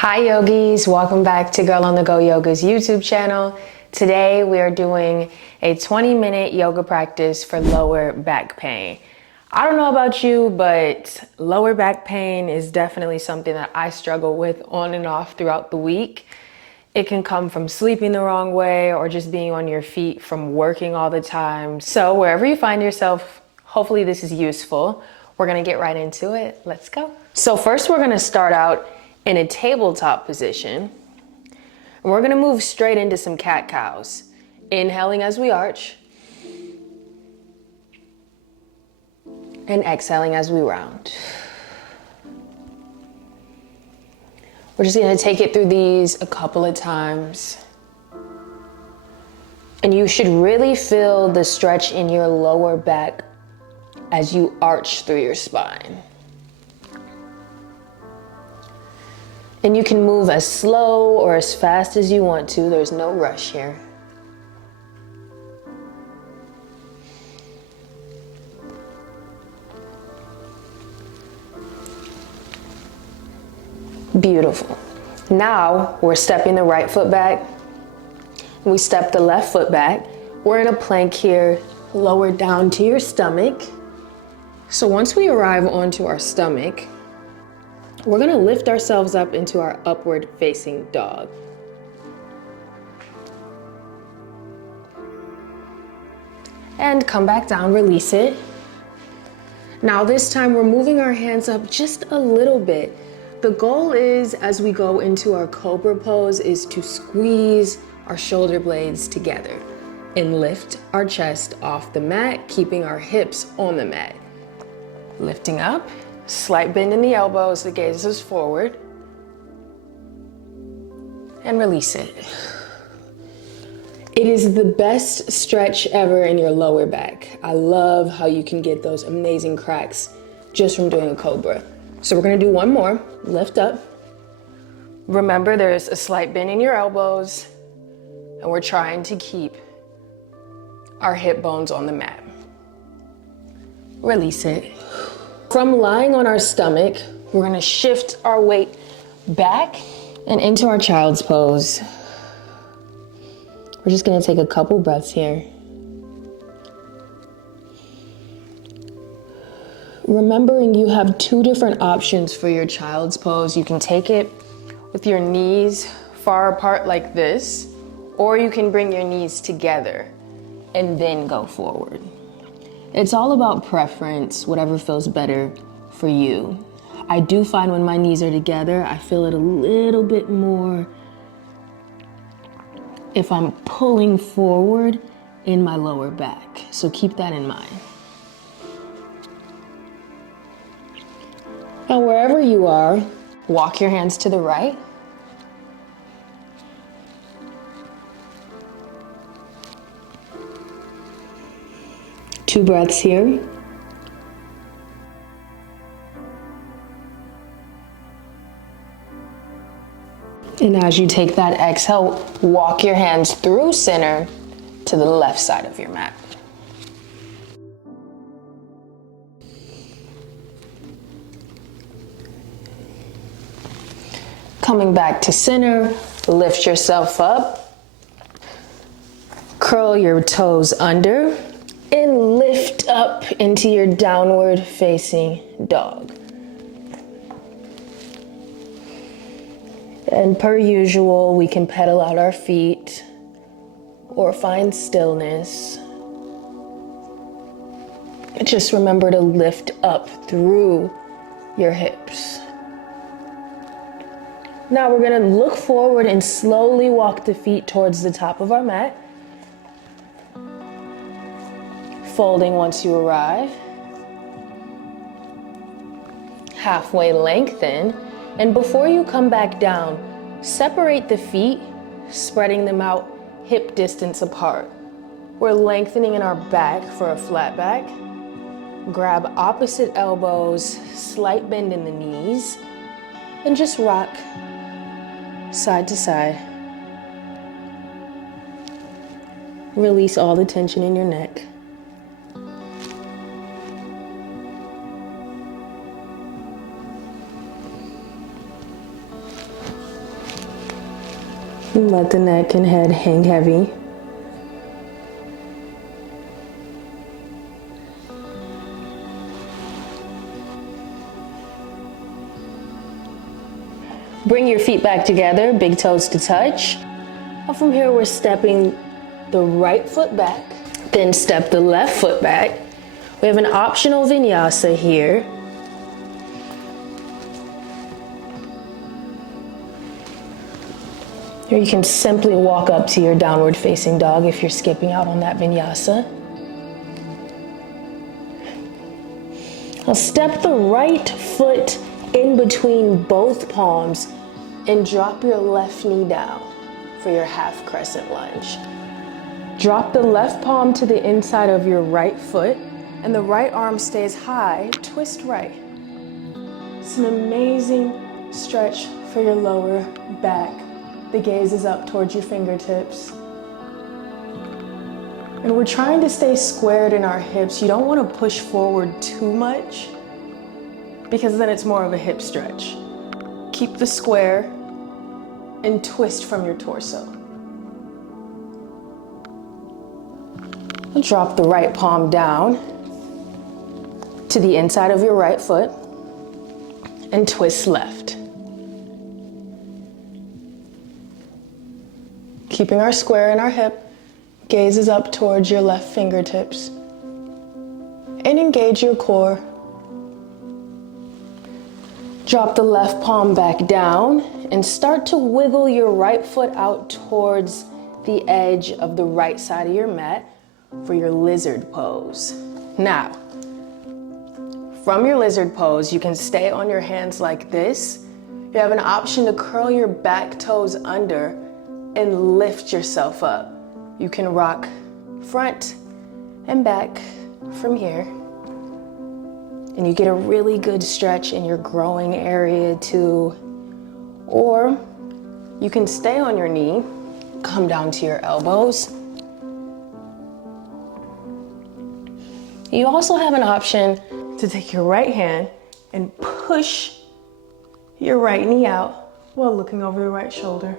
Hi yogis, welcome back to Girl on the Go Yoga's YouTube channel. Today we are doing a 20-minute yoga practice for lower back pain. I don't know about you, but lower back pain is definitely something that I struggle with on and off throughout the week. It can come from sleeping the wrong way or just being on your feet from working all the time. So wherever you find yourself, hopefully this is useful. We're gonna get right into it. Let's go. So first we're gonna start out in a tabletop position. And we're gonna move straight into some cat-cows. Inhaling as we arch. And exhaling as we round. We're just gonna take it through these a couple of times. And you should really feel the stretch in your lower back as you arch through your spine. And you can move as slow or as fast as you want to. There's no rush here. Beautiful. Now we're stepping the right foot back. We step the left foot back. We're in a plank here, lower down to your stomach. So once we arrive onto our stomach, we're gonna lift ourselves up into our upward facing dog. And come back down, release it. Now this time we're moving our hands up just a little bit. The goal is, as we go into our cobra pose, is to squeeze our shoulder blades together and lift our chest off the mat, keeping our hips on the mat. Lifting up. Slight bend in the elbows, the gaze is forward. And release it. It is the best stretch ever in your lower back. I love how you can get those amazing cracks just from doing a cobra. So we're gonna do one more. Lift up. Remember, there's a slight bend in your elbows, and we're trying to keep our hip bones on the mat. Release it. From lying on our stomach, we're gonna shift our weight back and into our child's pose. We're just gonna take a couple breaths here. Remembering you have two different options for your child's pose. You can take it with your knees far apart like this, or you can bring your knees together and then go forward. It's all about preference, whatever feels better for you. I do find when my knees are together, I feel it a little bit more if I'm pulling forward in my lower back. So keep that in mind. Now, wherever you are, walk your hands to the right. Two breaths here. And as you take that exhale, walk your hands through center to the left side of your mat. Coming back to center, lift yourself up. Curl your toes under. And lift up into your downward facing dog. And per usual, we can pedal out our feet or find stillness. Just remember to lift up through your hips. Now we're gonna look forward and slowly walk the feet towards the top of our mat. Folding once you arrive. Halfway lengthen. And before you come back down, separate the feet, spreading them out hip distance apart. We're lengthening in our back for a flat back. Grab opposite elbows, slight bend in the knees, and just rock side to side. Release all the tension in your neck. Let the neck and head hang heavy. Bring your feet back together, big toes to touch. And from here, we're stepping the right foot back, then step the left foot back. We have an optional vinyasa here. Or you can simply walk up to your downward facing dog if you're skipping out on that vinyasa. Now step the right foot in between both palms and drop your left knee down for your half crescent lunge. Drop the left palm to the inside of your right foot and the right arm stays high, twist right. It's an amazing stretch for your lower back. The gaze is up towards your fingertips. And we're trying to stay squared in our hips. You don't want to push forward too much because then it's more of a hip stretch. Keep the square and twist from your torso. And drop the right palm down to the inside of your right foot and twist left. Keeping our square in our hip, gaze is up towards your left fingertips. And engage your core. Drop the left palm back down and start to wiggle your right foot out towards the edge of the right side of your mat for your lizard pose. Now, from your lizard pose, you can stay on your hands like this. You have an option to curl your back toes under and lift yourself up. You can rock front and back from here. And you get a really good stretch in your growing area too. Or you can stay on your knee, come down to your elbows. You also have an option to take your right hand and push your right knee out while looking over the right shoulder.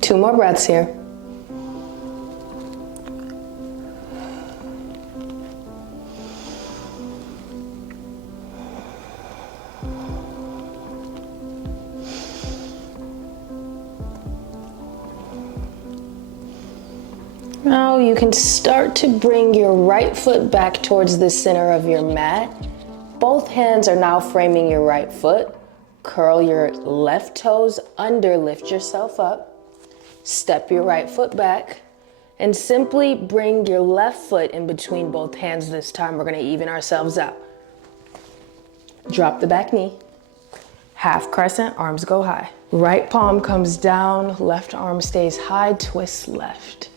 Two more breaths here. Now you can start to bring your right foot back towards the center of your mat. Both hands are now framing your right foot. Curl your left toes under, lift yourself up. Step your right foot back and simply bring your left foot in between both hands this time. We're gonna even ourselves out. Drop the back knee. Half crescent, arms go high. Right palm comes down, left arm stays high, twist left.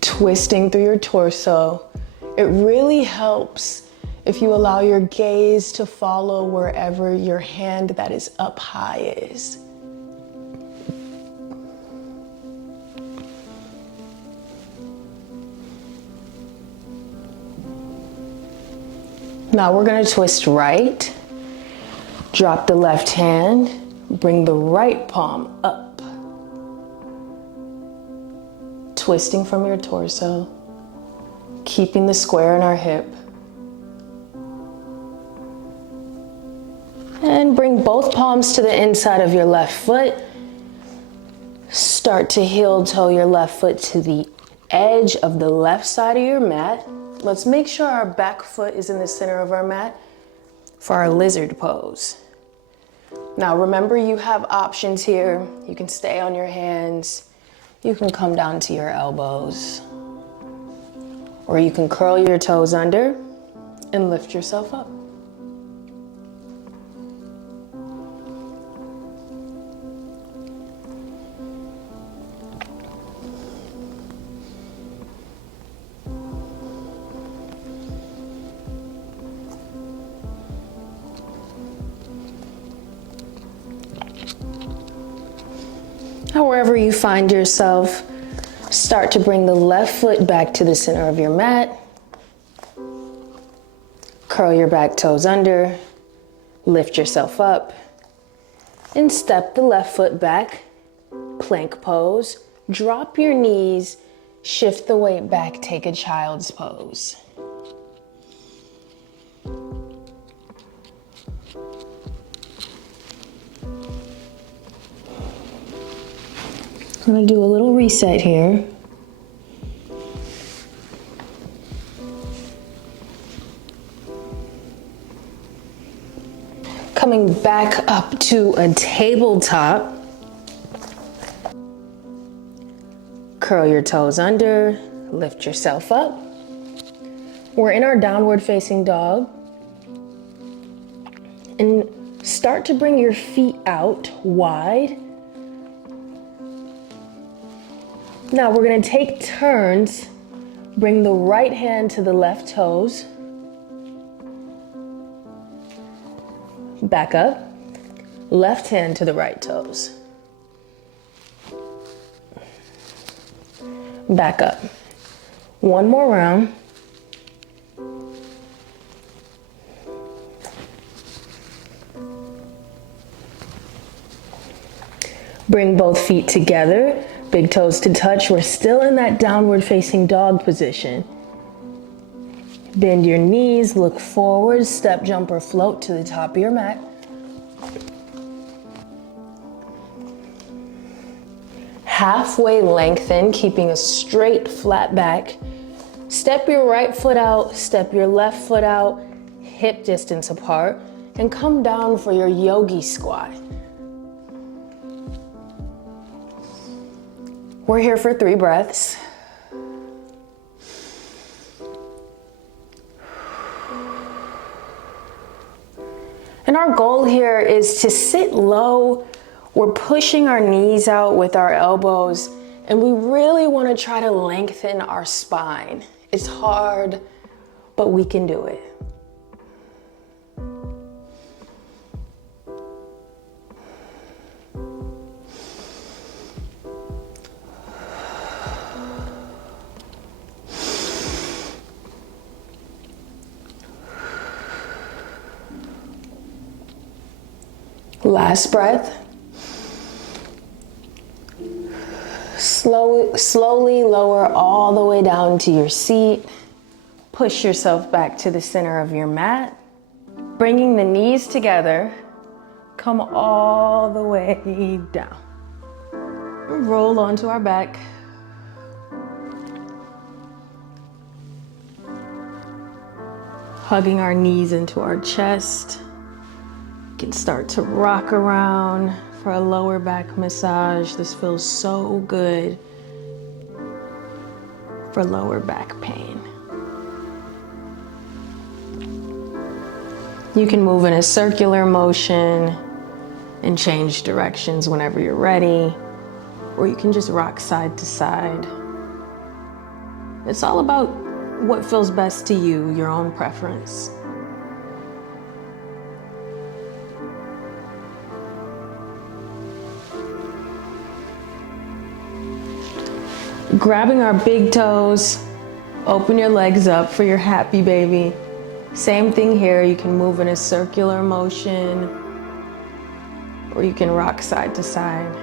Twisting through your torso. It really helps if you allow your gaze to follow wherever your hand that is up high is. Now we're gonna twist right. Drop the left hand, bring the right palm up. Twisting from your torso, keeping the square in our hip. And bring both palms to the inside of your left foot. Start to heel toe your left foot to the edge of the left side of your mat. Let's make sure our back foot is in the center of our mat for our lizard pose. Now remember, you have options here. You can stay on your hands. You can come down to your elbows. Or you can curl your toes under and lift yourself up. wherever you find yourself, start to bring the left foot back to the center of your mat. Curl your back toes under, lift yourself up, and step the left foot back, plank pose. Drop your knees, shift the weight back, take a child's pose. I'm gonna do a little reset here. Coming back up to a tabletop. Curl your toes under, lift yourself up. We're in our downward facing dog. And start to bring your feet out wide. Now we're gonna take turns. Bring the right hand to the left toes. Back up. Left hand to the right toes. Back up. One more round. Bring both feet together, big toes to touch. We're still in that downward facing dog position. Bend your knees, look forward, step, jump, or float to the top of your mat. Halfway lengthen, keeping a straight, flat back. Step your right foot out, step your left foot out, hip distance apart, and come down for your yogi squat. We're here for 3 breaths. And our goal here is to sit low. We're pushing our knees out with our elbows, and we really want to try to lengthen our spine. It's hard, but we can do it. Last breath. Slowly lower all the way down to your seat. Push yourself back to the center of your mat. Bringing the knees together, come all the way down. Roll onto our back. Hugging our knees into our chest. Can start to rock around for a lower back massage. This feels so good for lower back pain. You can move in a circular motion and change directions whenever you're ready, or you can just rock side to side. It's all about what feels best to you, your own preference. Grabbing our big toes, open your legs up for your happy baby. Same thing here, you can move in a circular motion, or you can rock side to side.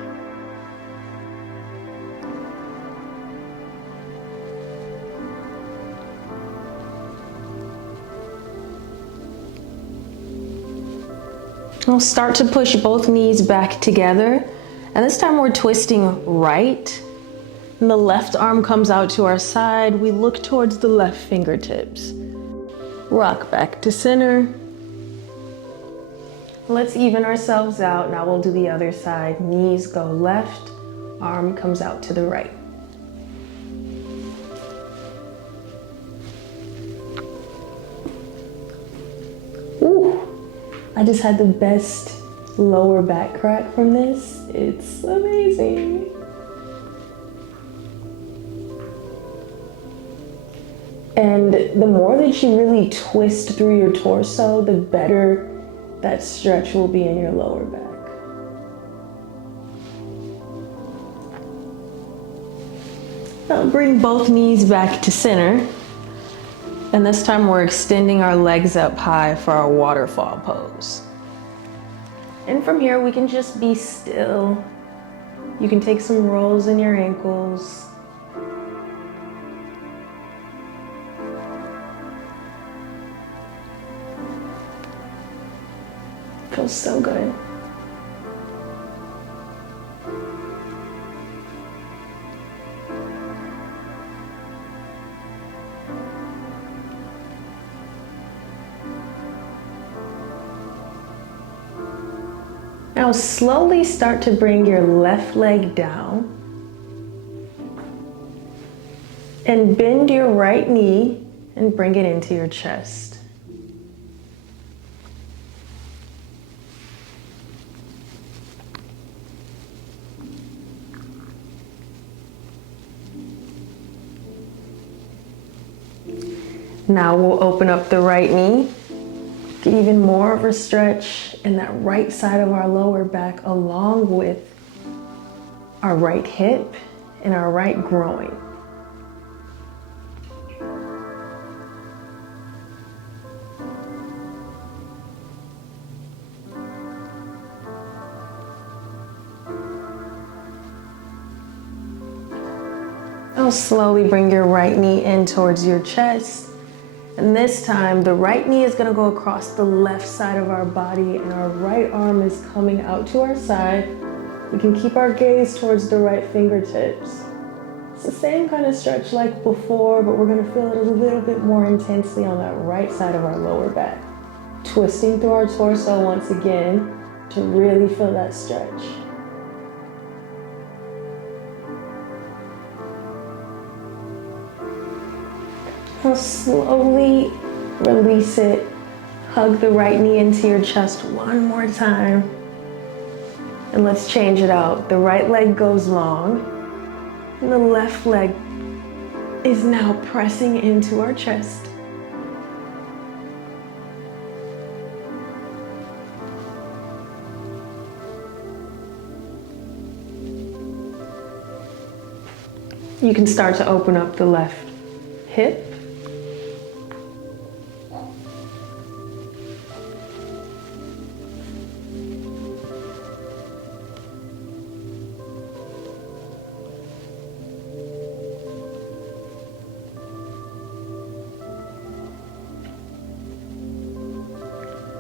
We'll start to push both knees back together, and this time we're twisting right. And the left arm comes out to our side. We look towards the left fingertips. Rock back to center. Let's even ourselves out. Now we'll do the other side. Knees go left, arm comes out to the right. Ooh, I just had the best lower back crack from this. It's amazing. And the more that you really twist through your torso, the better that stretch will be in your lower back. Now bring both knees back to center. And this time we're extending our legs up high for our waterfall pose. And from here we can just be still. You can take some rolls in your ankles. Feels so good. Now slowly start to bring your left leg down and bend your right knee and bring it into your chest. Now we'll open up the right knee. Get even more of a stretch in that right side of our lower back, along with our right hip and our right groin. Now slowly bring your right knee in towards your chest. And this time, the right knee is gonna go across the left side of our body and our right arm is coming out to our side. We can keep our gaze towards the right fingertips. It's the same kind of stretch like before, but we're gonna feel it a little bit more intensely on that right side of our lower back. Twisting through our torso once again to really feel that stretch. Now slowly release it. Hug the right knee into your chest one more time. And let's change it out. The right leg goes long, and the left leg is now pressing into our chest. You can start to open up the left hip.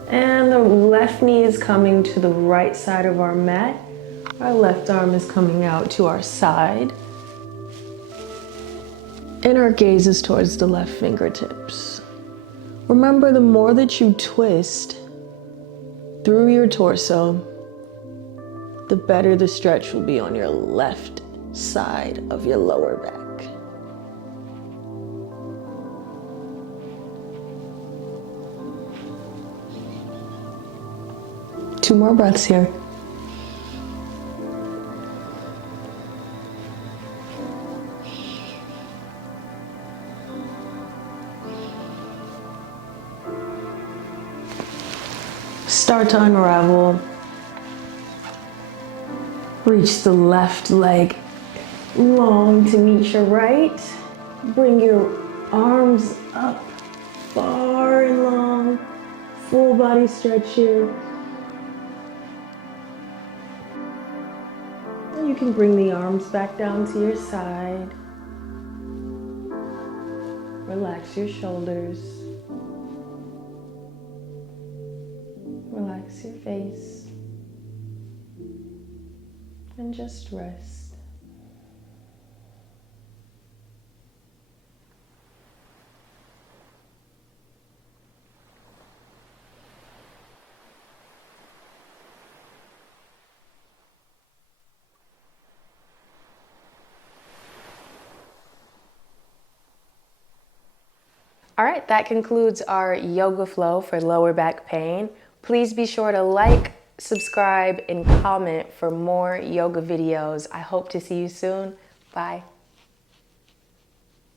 And the left knee is coming to the right side of our mat. Our left arm is coming out to our side. And our gaze is towards the left fingertips. Remember, the more that you twist through your torso, the better the stretch will be on your left side of your lower back. Two more breaths here. Start to unravel. Reach the left leg long to meet your right. Bring your arms up far and long. Full body stretch here. You can bring the arms back down to your side. Relax your shoulders. Relax your face. And just rest. All right, that concludes our yoga flow for lower back pain. Please be sure to like, subscribe, and comment for more yoga videos. I hope to see you soon. Bye.